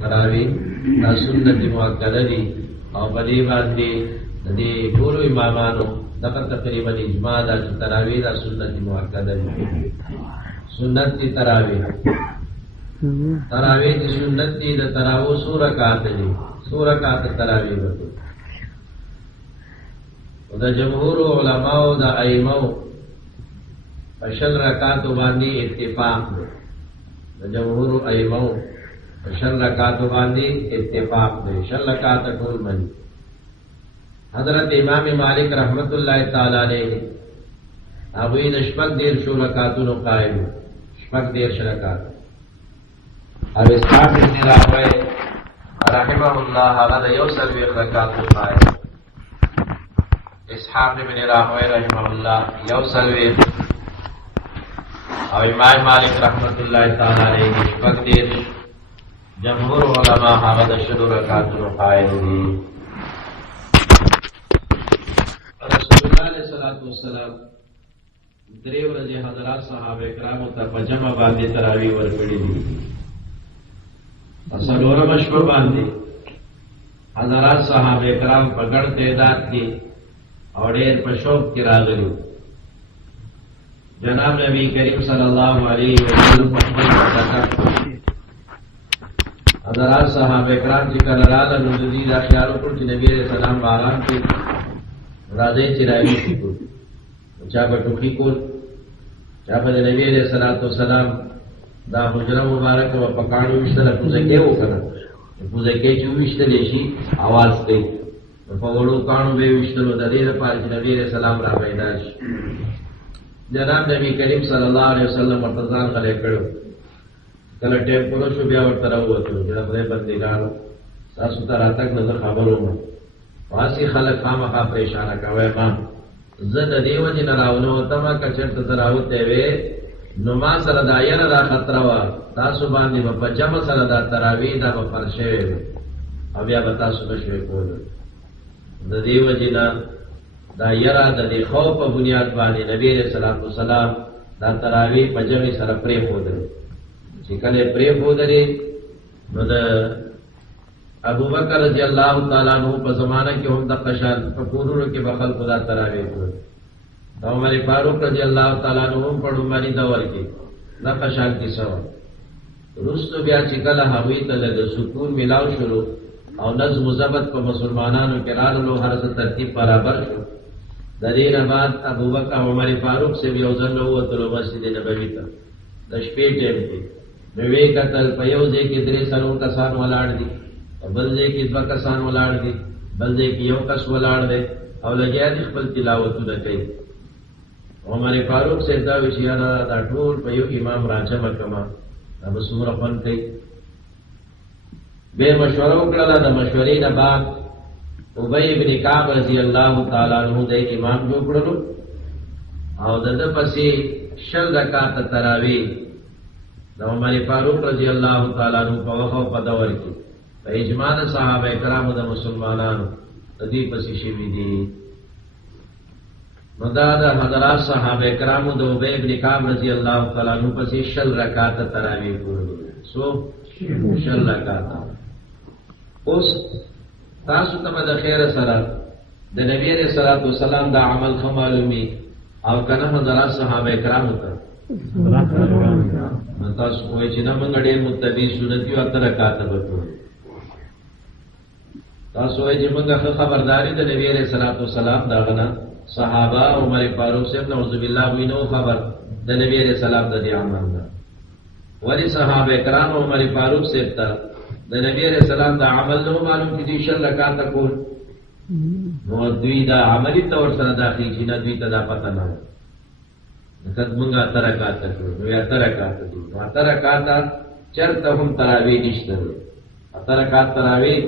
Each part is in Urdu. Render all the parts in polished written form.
تراوی دا سنت مؤکدہ دی او بدی باندې دی ټول امامانو دغه تقریبا اجماع دا چې تراوی دا سنت مؤکدہ دی. سنت دی تراوی چې سنت دی د تراوی سو رکعات دی، سو رکعات تراوی وته. او د جمهور علماء او د ائمه اشل رکعات باندې اتفاق دی، د جمهور ائمه اشل رکعات باندې اتفاق دی، شل رکعات ټول باندې. حضرت امام مالک رحمت اللہ تعالی علیہ ابوی نشپک دیر شو رکعتونو قائم، شپک دیر شرکات. اب اسحاق ابن راہوی رحمہ اللہ حضرت یوسف رکعت قائم. اسحاق ابن راہوی رحمہ اللہ یوسف اور امام مالک رحمت اللہ تعالی علیہ شپک دیر. جمہور علماء حضرت شروع رکعتونو قائم دی. رسول اللہ علیہ السلام درې ورځې حضرات صحابه کرامو ته په جمع باندې تراویح ورکړي دي. څلورمه شپه باندې حضرات صحابه کرام په ګڼ تعداد کې او ډېر په شوق کې راغلي. جناب نبی کریم صلی اللہ علیہ وسلم حضرات صحابه کرام چې کله راغلل نو دوی دا خیال وکړ چې نبی علیہ السلام باران کې راځي چې راویښ کړو. چا به ټوکي کول، چا به د نبی علیہ الصلوۃ والسلام دا حجره مبارکه په پکاڼو وشتله پوزکې وکړه. پوزکې چې وشتلې شي اواز کوي، په وړو کاڼو به وشتلو د دې لپاره چې نبی علیہ السلام را پیدا شي. جناب نبی کریم صلی الله علیه وسلم ورته ځان غلی کړو. کله ټیم پوره شو بیا ورته راووتو چې د خدای بندګانو تاسو ته راتګ نه خبر وم. واسی خلق خامخا پریشانه کوي. ما زه د دې وجې نه راونوتم که چېرته ته راوتی وې نو ما سره دا یره دا خطره وه تاسو باندې به په جمع سره دا تراویح دا به فرض شوې وې او بیا به تاسو نه شوې کولی. د دې وجې نه دا یره د دې خوف په بنیاد باندې نبي علیہ الصلوۃ والسلام دا تراویح په جمع سره پرېښودل. چې کله یې پرېښودلې نو د ابو بکر رضی اللہ تعالیٰ عنہ په زمانہ کې هم د قشان په کورونو کې به خلکو دا تراویح کول. عمر فاروق رضی اللہ تعالیٰ عنہ هم په لومړني دور کې دا قشان کې سوا. وروسته بیا چې کله هغوی ته د سکون میلاو شروع او نظم و ضبط په مسلمانانو کې راغلو، هر څه ترتیب برابر شو. د دې نه بعد ابو بکر عمر فاروق سے یو ځل ووتلو مسجد نبوي ته د شپې ټیم کې. نو ویې کتل په یو ځای کې 3 کسان ولاړ دي، بل ځای کې 2 کسان ولاړ دي، بل ځای کې 1 کس ولاړ دی او لګیا دي خپل تلاوتونه کوي. عمر فاروق سے دا وشیانه دا ټول په یو امام راجمع کما دا به څومره خوند کوي. بیا مشوره وکړله. د مشورې نه بعد ابی بن کعب رضی اللہ تعالی عنہ د امام جوړ کړلو او د ده پسې 20 رکعات تراویح د عمر فاروق رضی اللہ تعالی عنہ په وخت او په دور کې په اجماع د صحابه کرامو د مسلمانانو د دې پسې شوي دي. نو دا د حضرات صحابه کرامو د ابی بن کعب رضی اللہ تعالی عنہ پسې 20 رکعات تراویح کړلو. سو 20 رکعات. اوس تاسو ته د خیر سره د نبی علیہ الصلوۃ والسلام دا عمل خو معلومي او کنه حضرات صحابه کرامو ته تاسو کوی چې نه موږ ډېر متبع سنت یو 8 رکعات وکړو. تاسو یې چې موږ خبرداري د نبی علیہ الصلوۃ والسلام دا غنا صحابه عمر فاروق سے نعوذ باللہ وینو خبر د نبی علیہ السلام د دې عمل دا ولی صحابه کرام عمر فاروق سے ته د نبی علیہ السلام دا عمل نو معلوم چې 20 رکعات کول. نو دوی دا عملی طور سره داخل شي نه دوی ته دا پته نه کله موږ 8 رکعات کړو. نو 8 رکعات دي، 8 رکعات چرته هم تراویح نشته. 8 رکعات تراویح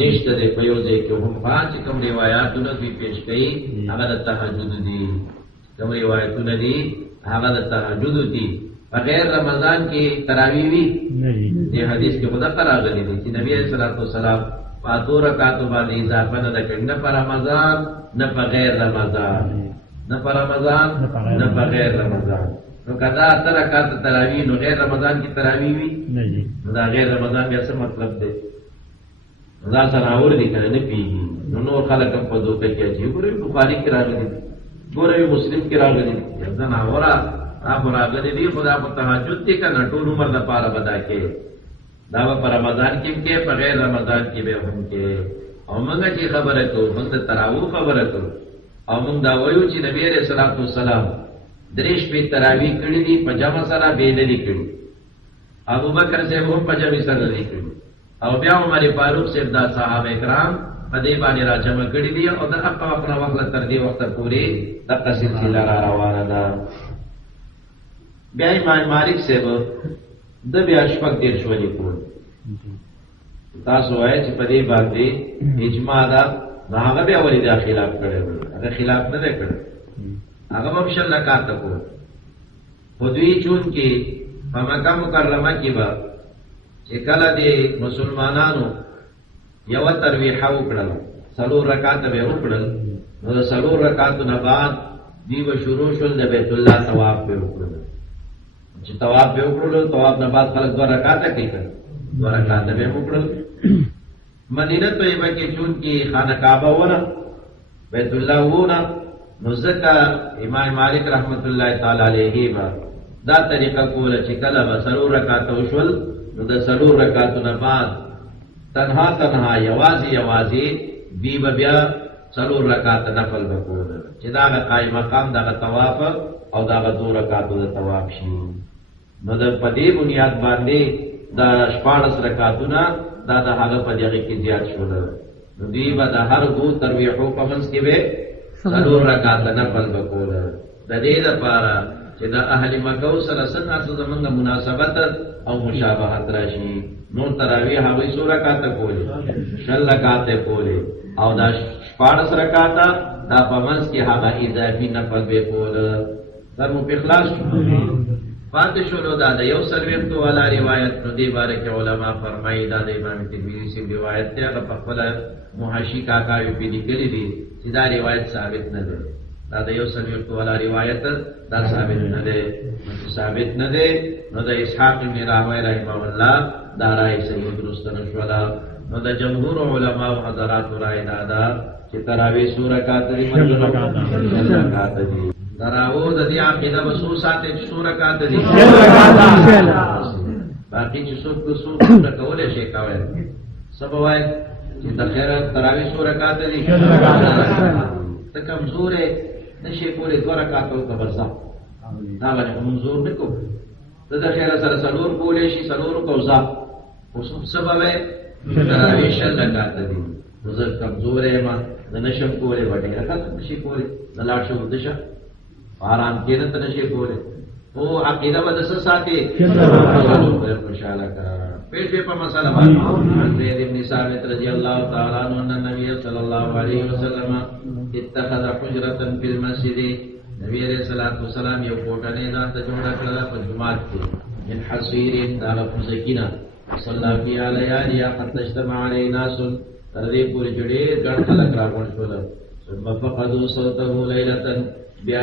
نشته دی په یو ځای کې. هم چې کوم روایتونه دوی پیش کړي هغه د تهجد دي، کوم روایتونه دي هغه د تهجد دي. بغیر رمضان کی تراویح بھی یہ حدیث کے خدا قرار غلی دی کہ نبی علیہ الصلوۃ والسلام 2 رکعتوں بعد اضافہ نہ کریں، نہ پر رمضان نہ بغیر رمضان، نہ پر رمضان نہ بغیر رمضان. تو کدا اتر رکعت تراویح نو غیر رمضان کی تراویح وی نہیں دا غیر رمضان بیا څه مطلب دی دا سره اور دی کنه نه پیږي نو خلک په دوکه کې اچي ګورې بخاری کې راغلي ګورې مسلم کې راغلي دا نه اورا آپ راغلي دی خدا په تهجد کې کنه ټول عمر د پاره بدا کې دا په رمضان کې په غیر رمضان کې به هم کې او موږ چې خبره کوو موږ تراویح خبره کوو او موږ دا وایو چې نبی رسول الله صلی الله علیه وسلم دریش په تراویح کړی دي په جمع سره به دې کړی ابو بکر سے هم په جمع سره دې کړی او بیا عمر فاروق سے دا صحابه کرام په دې باندې را جمع کړی دي او دا خپل وخت تر دې وخت پورې د سلسله را روانه ده. بیا امام مالک سے د بیا شپږ دیر شولې کول تاسو وایي چې په دې باندې اجماع ده هغه بیا ولې دا خلاف کړی هغه خلاف نه دی کړی هغه هم شل رکعات کو خو دوی چون کې په مکه مکرمه کې به چې کله د مسلمانانو یو ترویحه وکړل څلور رکعات به وکړل نو د څلور رکعاتو نه بعد دوی به شروع شول د بیت الله طواف به وکړل چې طواف به وکړل طواف نه بعد خلک دوه رکعات کړل دوه رکعات به وکړل مدینه طیبه کې چون کې خانه کعبه ونه بیت الله ونه نو ځکه امام مالک رحمت الله تعالی علیه با دا طریقه کوله چې کله به څلور رکعات وشول نو د څلور رکعاتو نه بعد تنها تنها یوازې بی بیا څلور رکعات نفل وکول چې دا قائم مقام دا طواف او دا دو رکعاتو د طواف شي نو د پدې بنیاد باندې دا 14 رکعاتونه دا د هغه په دغه کې زیات شول نو دی به د هر دو ترویحو په منځ کې به څلور رکعات نفل وکول د دې لپاره چې د اهل مکه سره څنګه زمونږ مناسبت او مشابهت راشي نو تراویح هغه څو رکعات کولې شل رکعات کولې او دا 14 رکعات دا په منځ کې هغه اضافي نفل به کول تر مو په اخلاص پاتې شولو دا د یو سرویت والا روایت نو دی باره کې علما فرمایي دا د امام ترمذی سے روایت دی هغه په خپل محاشی کاکا په لیکلي دي چې دا روایت ثابت نه ده دا د یو سرویت والا روایت دا ثابت نه ده نو د اسحاق بن راهوی رحمه الله دا راي صحیح درست نشولا نو د جمهور علما او حضرات راي دا چې تراویح سورہ کاتری رکعات دي تراو د دې عقیده وسو ساته چې سورہ کاتری باقي چې څوک څه کولای شي کاوه سبوای چې د خیر تراویح سورہ کاتری ته کمزورې نشي کولای دوه رکعات او کبرسا دا باندې کمزور نکو د خیر سره څلور کولای شي څلور کوزا اوس سبوای تراویح شل رکعات دي زه کمزورې ما د نشم کولای وړي رکعات نشي کولای د لاړ شو دشه آرام کېدل ته نشي کولای او عقیده به د څه ساتي خوشاله کرا پیش په مسله باندې ابن ثابت رضی الله تعالی عنہ ان نبی صلی الله علیه وسلم اتخذ حجرة فی المسجد نبی علیہ الصلوۃ والسلام یو کوټه نه ځان ته جوړ کړل په جمعات کې من حصیر دا فزکینا صلی فی علیه یا حتى اجتمع علی ناس تر دې پورې جوړې ګڼ خلک راغون شول ثم فقدوا صوته ليله بیا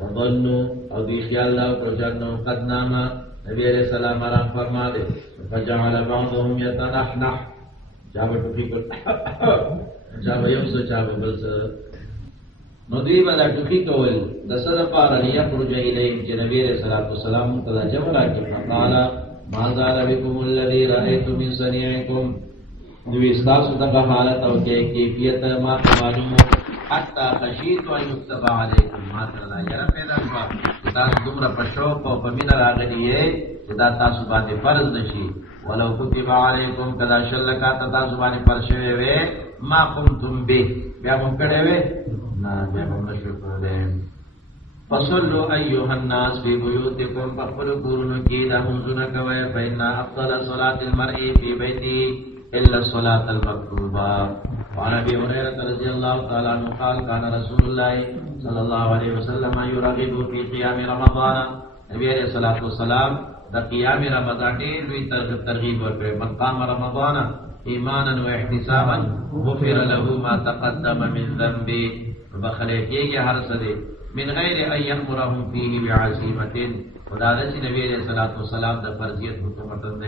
وظنوا او دی خیال لا پرجنو قد نام نبی علیہ السلام آرام فرما دے فجعل بعضهم يتنحنح جاب ټوکی کو جاب یو څه جاب بل څه نو دی باندې ټوکی کول د سره پار نه پرج الیهم چې نبی علیہ الصلوۃ والسلام کله جمع راکړه قال ما زال بكم الذي رايت من صنيعكم دوی استاسو دغه حالت او کیفیت ما معلومو حتی خشیت و یکتب علیکم ما تعالی یرا پیدا شو تاسو دومره پښو په پمینه راغلی یې چې دا تاسو باندې فرض نشي ولو کتب علیکم کذا شلکا تاسو باندې فرض شوی وي ما قمتم به بیا مونږ کړه وي نه بیا مونږ نشو کولای فصلوا ایها الناس فی بیوتکم فقلوا قولوا کی دا منزنا کوي فإن افضل صلاة المرء فی بیته الا الصلاة المکتوبہ وعن ابي هريره رضي الله تعالى عنه قال كان رسول الله صلى الله عليه وسلم يرغب في قيام رمضان نبی علیہ الصلوۃ والسلام دا قیام رمضان ډېر لوی ترغیب ورکړي من قام رمضان ایمانا واحتسابا غفر له ما تقدم من ذنبه بخلے کے گیا ہر صدے من غیر ان یامرهم فیہ بعزیمۃ خدا دسی نبی علیہ الصلوۃ والسلام دا فرضیت حکومت دے